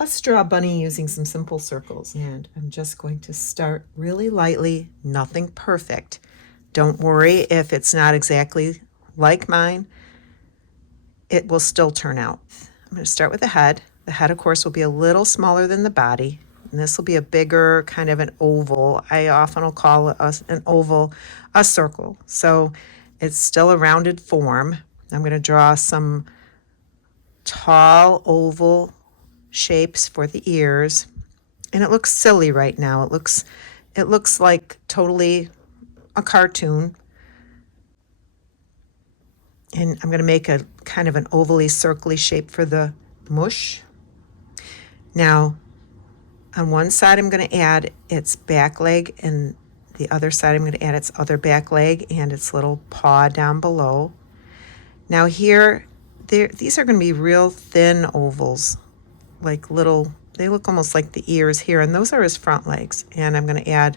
Let's draw a bunny using some simple circles, and I'm just going to start really lightly, nothing perfect. Don't worry if it's not exactly like mine, it will still turn out. I'm going to start with the head. The head, of course, will be a little smaller than the body, and this will be a bigger kind of an oval. I often will call an oval a circle, so it's still a rounded form. I'm going to draw some tall oval shapes for the ears, and it looks silly right now. It looks like totally a cartoon, and I'm going to make a kind of an ovally circly shape for the mush. Now on one side I'm going to add its back leg, and the other side I'm going to add its other back leg and its little paw down below. Now here, these are going to be real thin ovals, like little, they look almost like the ears here, and those are his front legs. And I'm going to add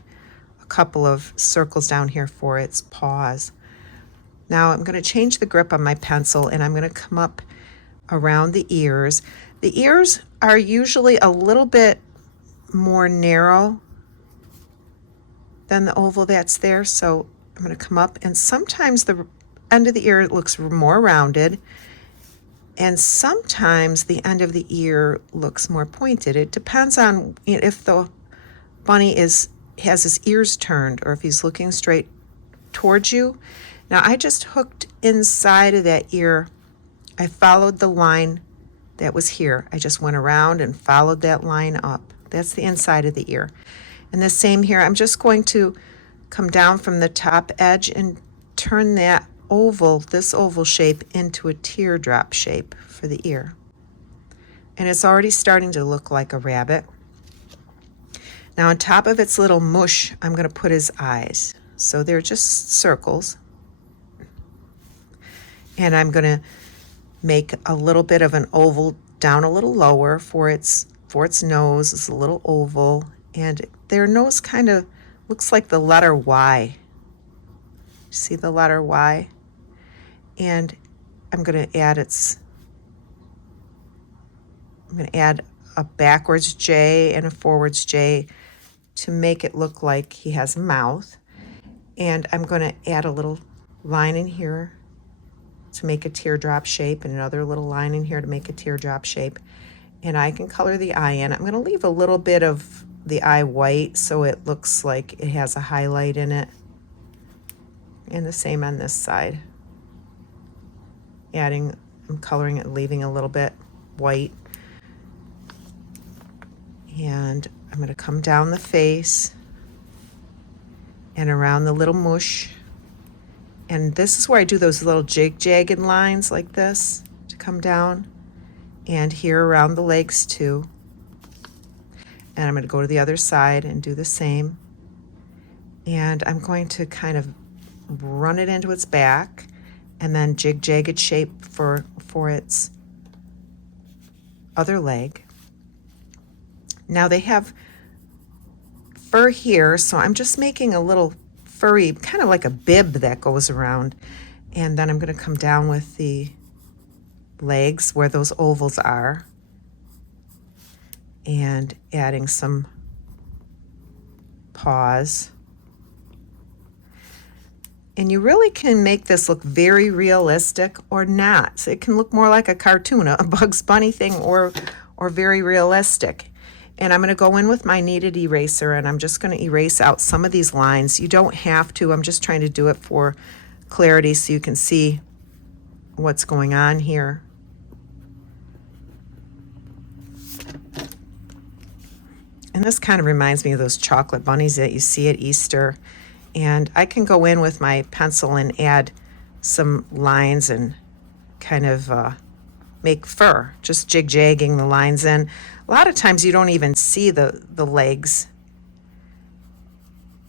a couple of circles down here for its paws. Now I'm going to change the grip on my pencil, and I'm going to come up around the ears. The ears are usually a little bit more narrow than the oval that's there, so I'm going to come up, and sometimes the end of the ear looks more rounded, and sometimes the end of the ear looks more pointed. It depends on if the bunny has his ears turned or if he's looking straight towards you. Now I just hooked inside of that ear. I followed the line that was here. I just went around and followed that line up. That's the inside of the ear. And the same here. I'm just going to come down from the top edge and turn that oval, this oval shape, into a teardrop shape for the ear. And it's already starting to look like a rabbit. Now on top of its little mush, I'm going to put his eyes. So they're just circles. And I'm going to make a little bit of an oval down a little lower for its nose. It's a little oval, and their nose kind of looks like the letter Y. See the letter Y? And I'm going to add a backwards J and a forwards J to make it look like he has a mouth. And I'm going to add a little line in here to make a teardrop shape, and another little line in here to make a teardrop shape. And I can color the eye in. I'm going to leave a little bit of the eye white so it looks like it has a highlight in it. And the same on this side. I'm coloring it, leaving a little bit white. And I'm going to come down the face and around the little mush. And this is where I do those little jagged lines like this to come down, and here around the legs too. And I'm going to go to the other side and do the same. And I'm going to kind of run it into its back, and then jagged shape for its other leg. Now they have fur here, so I'm just making a little furry, kind of like a bib that goes around. And then I'm going to come down with the legs where those ovals are, and adding some paws. And you really can make this look very realistic or not. So it can look more like a cartoon, a Bugs Bunny thing, or very realistic. And I'm going to go in with my kneaded eraser, and I'm just going to erase out some of these lines. You don't have to. I'm just trying to do it for clarity so you can see what's going on here. And this kind of reminds me of those chocolate bunnies that you see at Easter. And I can go in with my pencil and add some lines and kind of make fur, just jig-jagging the lines in. A lot of times you don't even see the legs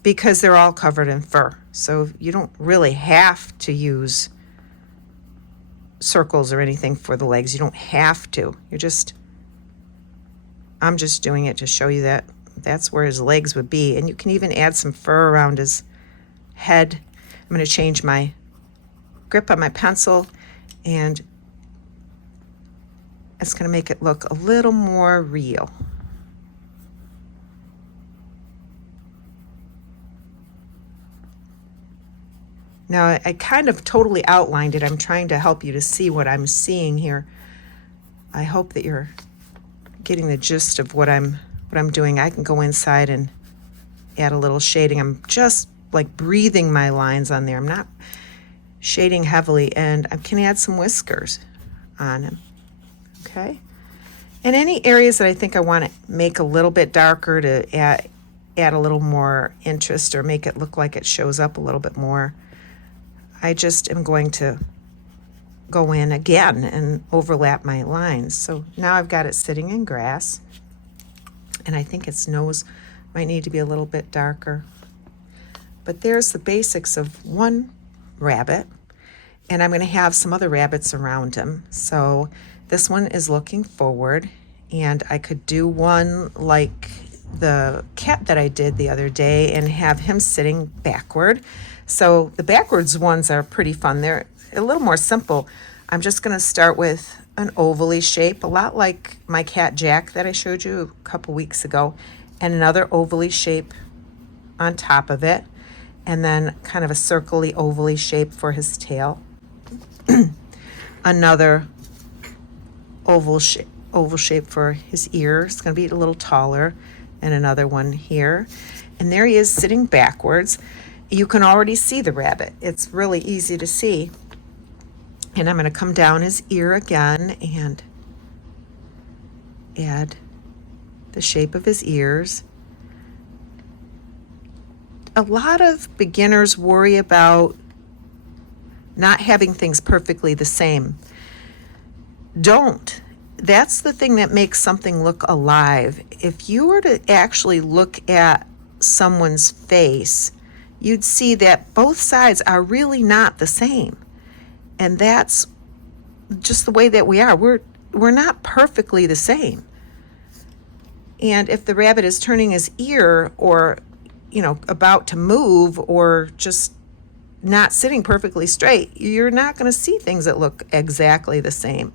because they're all covered in fur. So you don't really have to use circles or anything for the legs. You don't have to. I'm just doing it to show you that that's where his legs would be. And you can even add some fur around his head. I'm going to change my grip on my pencil and It's going to make it look a little more real. Now I kind of totally outlined it. I'm trying to help you to see what I'm seeing here. I hope that you're getting the gist of what I'm doing. I can go inside and add a little shading. I'm just like breathing my lines on there. I'm not shading heavily, and I can add some whiskers on him. Okay. And any areas that I think I want to make a little bit darker to add a little more interest or make it look like it shows up a little bit more, I just am going to go in again and overlap my lines. So now I've got it sitting in grass, and I think its nose might need to be a little bit darker. But there's the basics of one rabbit, and I'm going to have some other rabbits around him. So this one is looking forward, and I could do one like the cat that I did the other day and have him sitting backward. So the backwards ones are pretty fun. They're a little more simple. I'm just going to start with an ovally shape, a lot like my cat Jack that I showed you a couple weeks ago, and another ovally shape on top of it, and then kind of a circly ovally shape for his tail. Another oval shape for his ear. It's going to be a little taller, and another one here. And there he is sitting backwards. You can already see the rabbit. It's really easy to see. And I'm going to come down his ear again and add the shape of his ears. A lot of beginners worry about not having things perfectly the same. Don't. That's the thing that makes something look alive. If you were to actually look at someone's face, you'd see that both sides are really not the same. And that's just the way that we are. We're not perfectly the same. And if the rabbit is turning his ear, or about to move, or just not sitting perfectly straight, you're not going to see things that look exactly the same.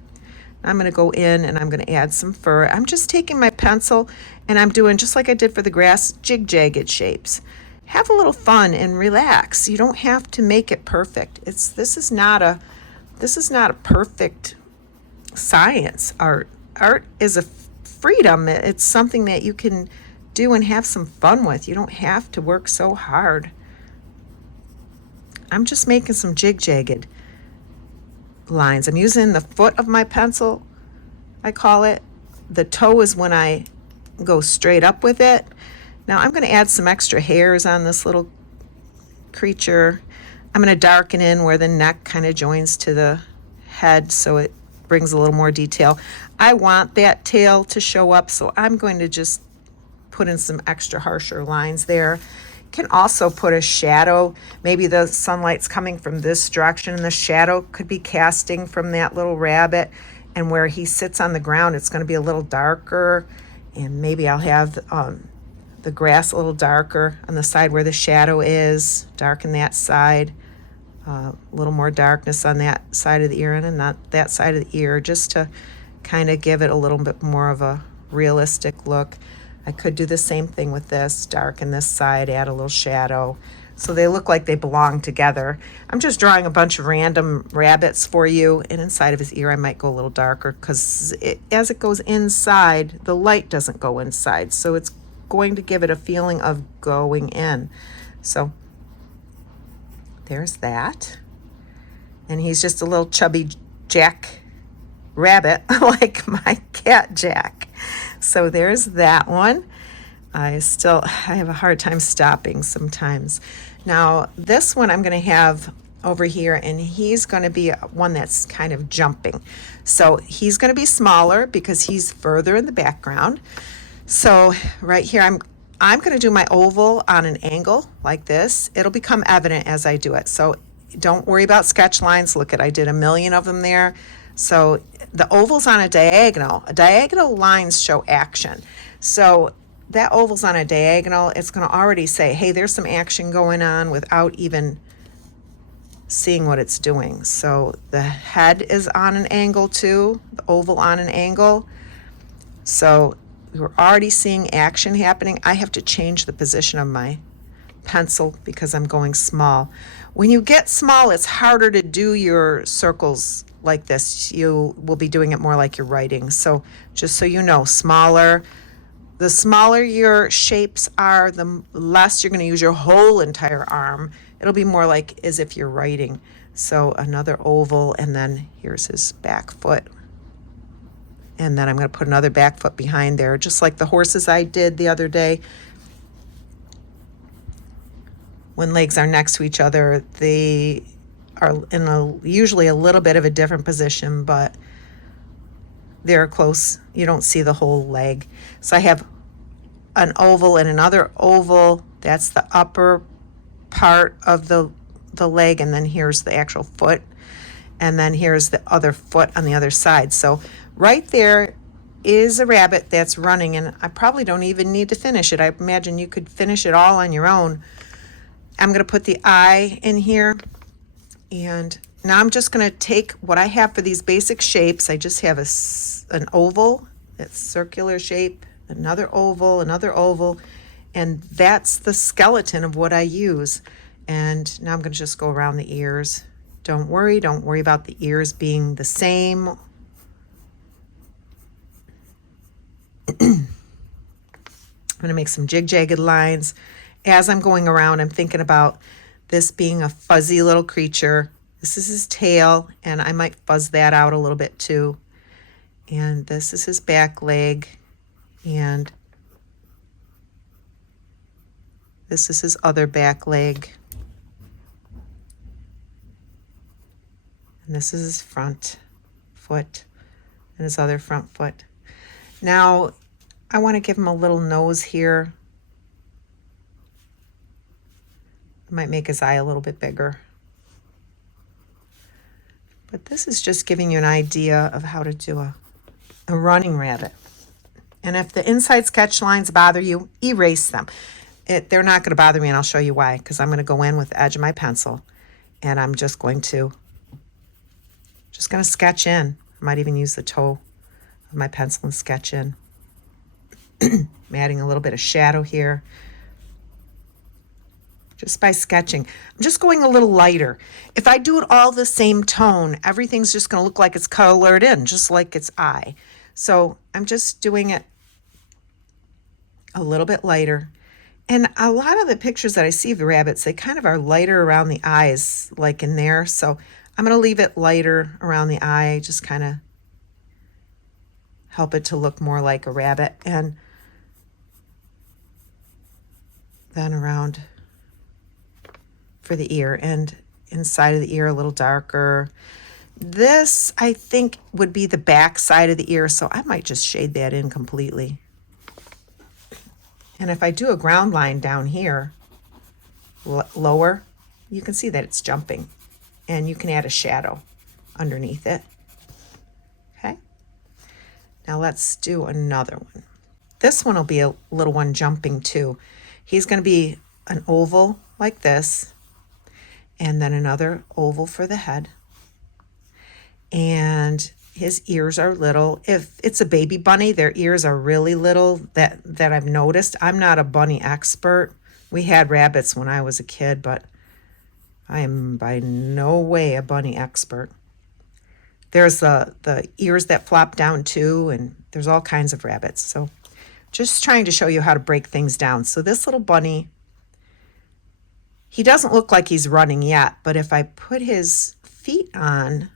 I'm going to go in and I'm going to add some fur. I'm just taking my pencil and I'm doing, just like I did for the grass, jig-jagged shapes. Have a little fun and relax. You don't have to make it perfect. This is not a perfect science. Art is a freedom. It's something that you can do and have some fun with. You don't have to work so hard. I'm just making some jig-jagged lines. I'm using the foot of my pencil, I call it. The toe is when I go straight up with it. Now I'm going to add some extra hairs on this little creature. I'm going to darken in where the neck kind of joins to the head so it brings a little more detail. I want that tail to show up, so I'm going to just put in some extra harsher lines there. Can also put a shadow. Maybe the sunlight's coming from this direction and the shadow could be casting from that little rabbit, and where he sits on the ground it's going to be a little darker, and maybe I'll have the grass a little darker on the side where the shadow is, darken that side, a little more darkness on that side of the ear and not that side of the ear, just to kind of give it a little bit more of a realistic look. I could do the same thing with this, darken this side, add a little shadow, so they look like they belong together. I'm just drawing a bunch of random rabbits for you, and inside of his ear I might go a little darker because as it goes inside, the light doesn't go inside, so it's going to give it a feeling of going in. So there's that. And he's just a little chubby Jack rabbit like my cat Jack. So there's that one. I have a hard time stopping sometimes. Now this one I'm going to have over here, and he's going to be one that's kind of jumping. So he's going to be smaller because he's further in the background. So right here I'm going to do my oval on an angle like this. It'll become evident as I do it. So don't worry about sketch lines. Look I did a million of them there. So the oval's on a diagonal. Diagonal lines show action. So that oval's on a diagonal. It's going to already say, hey, there's some action going on without even seeing what it's doing. So the head is on an angle too, the oval on an angle. So we're already seeing action happening. I have to change the position of my pencil because I'm going small. When you get small, it's harder to do your circles like this. You will be doing it more like you're writing. So just so you know, the smaller your shapes are, the less you're going to use your whole entire arm. It'll be more like as if you're writing. So another oval, and then here's his back foot. And then I'm going to put another back foot behind there, just like the horses I did the other day. When legs are next to each other, they are in usually a little bit of a different position, but they're close. You don't see the whole leg. So I have an oval and another oval. That's the upper part of the leg, and then here's the actual foot. And then here's the other foot on the other side. So right there is a rabbit that's running, and I probably don't even need to finish it. I imagine you could finish it all on your own. I'm going to put the eye in here, and now I'm just going to take what I have for these basic shapes. I just have an oval, that's circular shape, another oval, and that's the skeleton of what I use. And now I'm going to just go around the ears. Don't worry about the ears being the same. I'm going to make some jig-jagged lines. As I'm going around, I'm thinking about this being a fuzzy little creature. This is his tail, and I might fuzz that out a little bit too. And this is his back leg, and this is his other back leg. And this is his front foot and his other front foot. Now, I want to give him a little nose here. I might make his eye a little bit bigger. But this is just giving you an idea of how to do a running rabbit. And if the inside sketch lines bother you, erase them. They're not going to bother me, and I'll show you why, because I'm going to go in with the edge of my pencil, and I'm just going to sketch in. I might even use the toe of my pencil and sketch in. I'm adding a little bit of shadow here. Just by sketching. I'm just going a little lighter. If I do it all the same tone, everything's just going to look like it's colored in, just like its eye. So I'm just doing it a little bit lighter. And a lot of the pictures that I see of the rabbits, they kind of are lighter around the eyes, like in there. So I'm going to leave it lighter around the eye, just kind of help it to look more like a rabbit. And then around for the ear, and inside of the ear a little darker. This, I think, would be the back side of the ear, so I might just shade that in completely. And if I do a ground line down here, lower, you can see that it's jumping. And you can add a shadow underneath it. Okay? Now let's do another one. This one will be a little one jumping too. He's going to be an oval like this, and then another oval for the head. And his ears are little. If it's a baby bunny, their ears are really little, that I've noticed. I'm not a bunny expert. We had rabbits when I was a kid, but I am by no way a bunny expert. There's the ears that flop down too, and there's all kinds of rabbits. So just trying to show you how to break things down. So this little bunny, he doesn't look like he's running yet, but if I put his feet on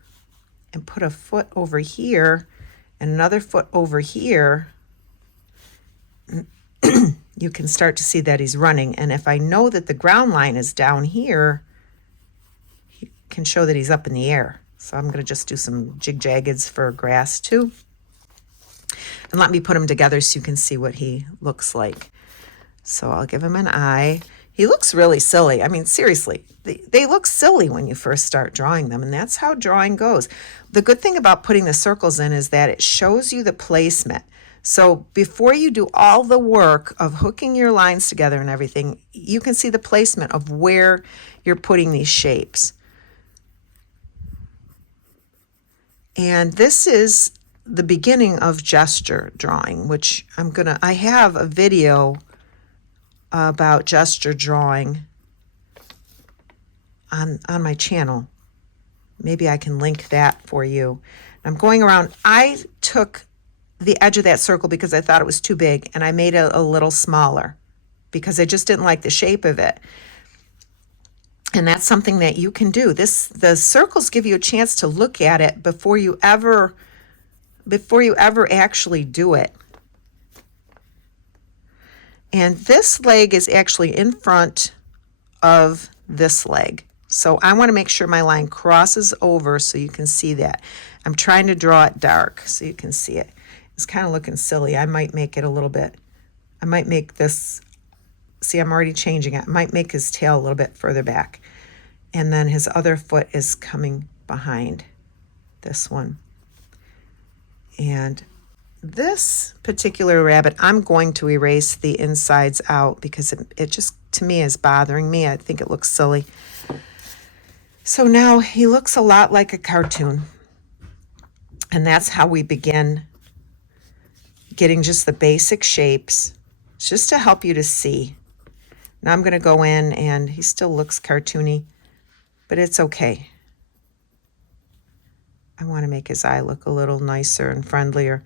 and put a foot over here and another foot over here, you can start to see that he's running. And if I know that the ground line is down here, he can show that he's up in the air. So I'm going to just do some jig-jaggeds for grass too. And let me put them together so you can see what he looks like. So I'll give him an eye. He looks really silly. I mean, seriously, they look silly when you first start drawing them, and that's how drawing goes. The good thing about putting the circles in is that it shows you the placement. So before you do all the work of hooking your lines together and everything, you can see the placement of where you're putting these shapes. And this is the beginning of gesture drawing, which I have a video about gesture drawing on my channel. Maybe I can link that for you. I'm going around. I took the edge of that circle because I thought it was too big, and I made it a little smaller because I just didn't like the shape of it. And that's something that you can do. The circles give you a chance to look at it before you ever actually do it. And this leg is actually in front of this leg. So I want to make sure my line crosses over so you can see that. I'm trying to draw it dark so you can see it. It's kind of looking silly. I might make it a little bit. I might make this, see, I'm already changing it. I might make his tail a little bit further back. And then his other foot is coming behind this one. And this particular rabbit, I'm going to erase the insides out because it just, to me, is bothering me. I think it looks silly. So now he looks a lot like a cartoon. And that's how we begin getting just the basic shapes, just to help you to see. Now I'm going to go in, and he still looks cartoony, but it's okay. I want to make his eye look a little nicer and friendlier.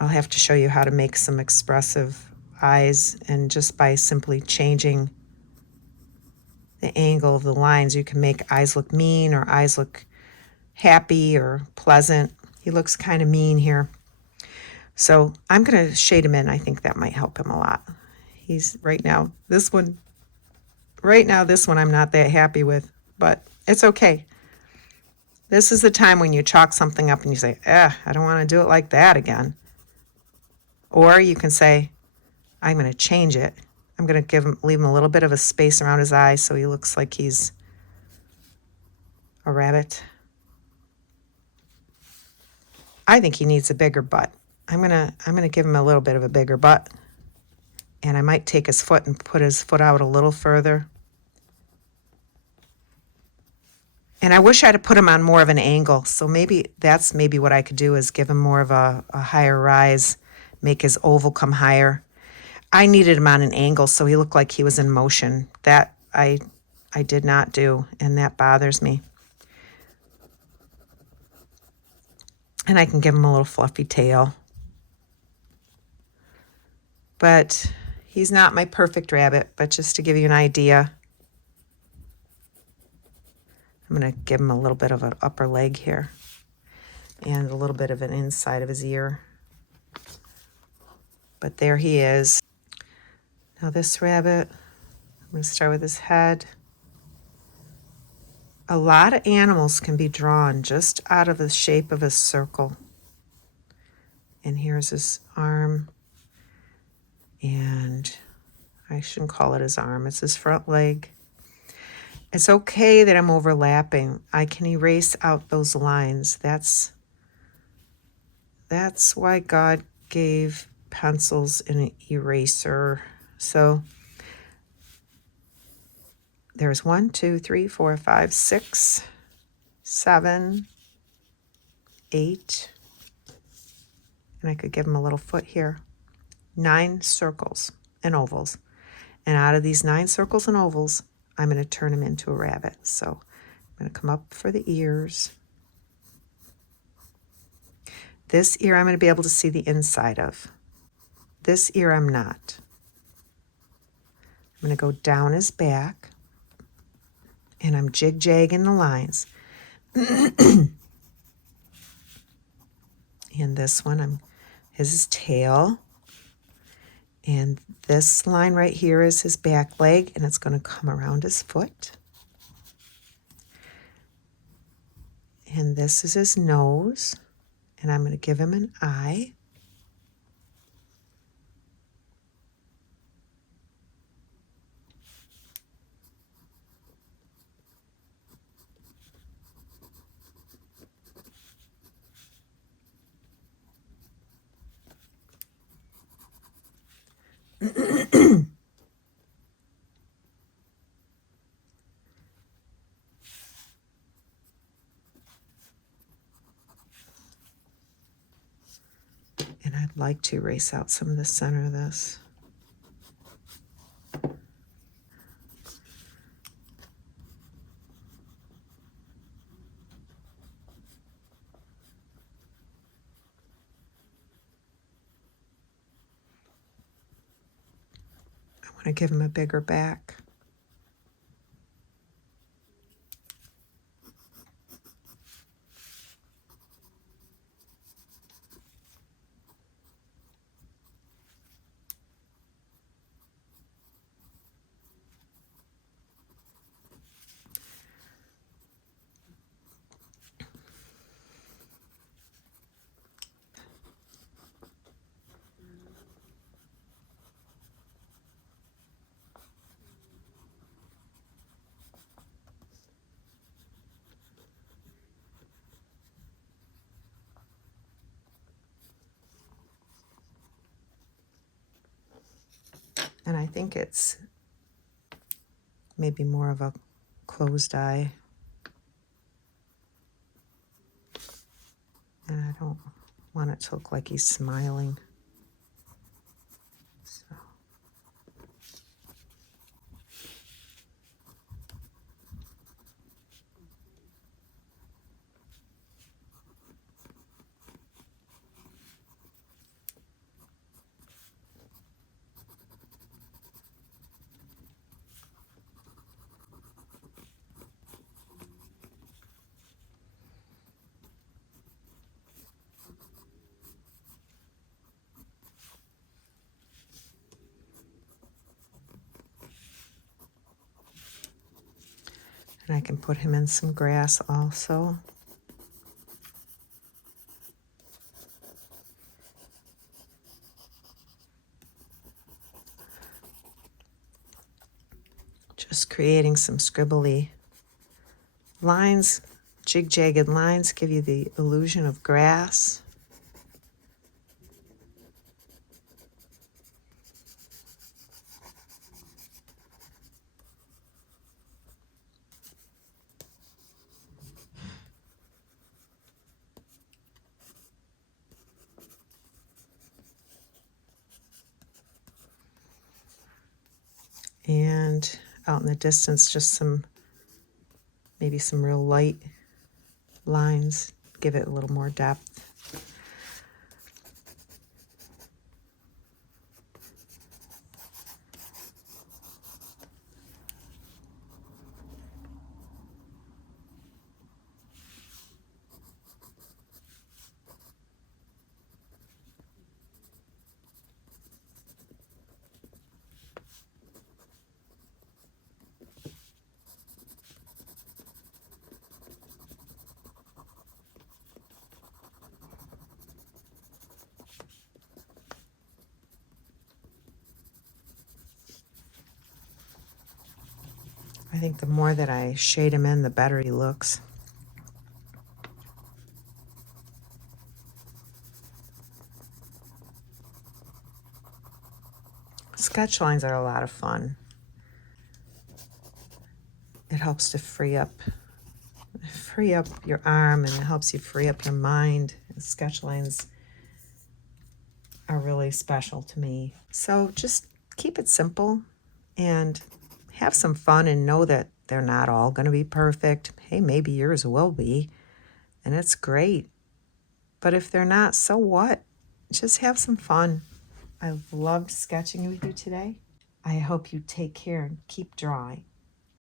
I'll have to show you how to make some expressive eyes, and just by simply changing the angle of the lines, you can make eyes look mean or eyes look happy or pleasant. He looks kind of mean here. So I'm going to shade him in. I think that might help him a lot. He's right now, this one I'm not that happy with, but it's okay. This is the time when you chalk something up and you say, I don't want to do it like that again. Or you can say, I'm going to change it. I'm going to leave him a little bit of a space around his eye so he looks like he's a rabbit. I think he needs a bigger butt. I'm gonna give him a little bit of a bigger butt, and I might take his foot and put his foot out a little further. And I wish I'd have put him on more of an angle. So maybe what I could do is give him more of a higher rise, make his oval come higher. I needed him on an angle so he looked like he was in motion. That I did not do, and that bothers me. And I can give him a little fluffy tail. But he's not my perfect rabbit, but just to give you an idea, I'm going to give him a little bit of an upper leg here and a little bit of an inside of his ear. But there he is. Now this rabbit, I'm going to start with his head. A lot of animals can be drawn just out of the shape of a circle. And here's his arm. And I shouldn't call it his arm, it's his front leg. It's okay that I'm overlapping. I can erase out those lines. That's why God gave pencils and an eraser. So there's 1, 2, 3, 4, 5, 6, 7, 8. And I could give him a little foot here. 9 circles and ovals. And out of these 9 circles and ovals, I'm going to turn him into a rabbit. So I'm going to come up for the ears. This ear I'm going to be able to see the inside of. This ear I'm not. I'm going to go down his back, and I'm jig-jagging the lines. And this one, his tail. And this line right here is his back leg, and it's going to come around his foot. And this is his nose, and I'm going to give him an eye. like to erase out some of the center of this. I want to give him a bigger back. And I think it's maybe more of a closed eye. And I don't want it to look like he's smiling. So. And I can put him in some grass also. Just creating some scribbly lines, jig-jagged lines give you the illusion of grass. And out in the distance, just maybe some real light lines, give it a little more depth. I think the more that I shade him in, the better he looks. Sketch lines are a lot of fun. It helps to free up your arm, and it helps you free up your mind. Sketch lines are really special to me. So just keep it simple and have some fun, and know that they're not all going to be perfect. Hey, maybe yours will be, and it's great. But if they're not, so what? Just have some fun. I loved sketching with you today. I hope you take care and keep drawing.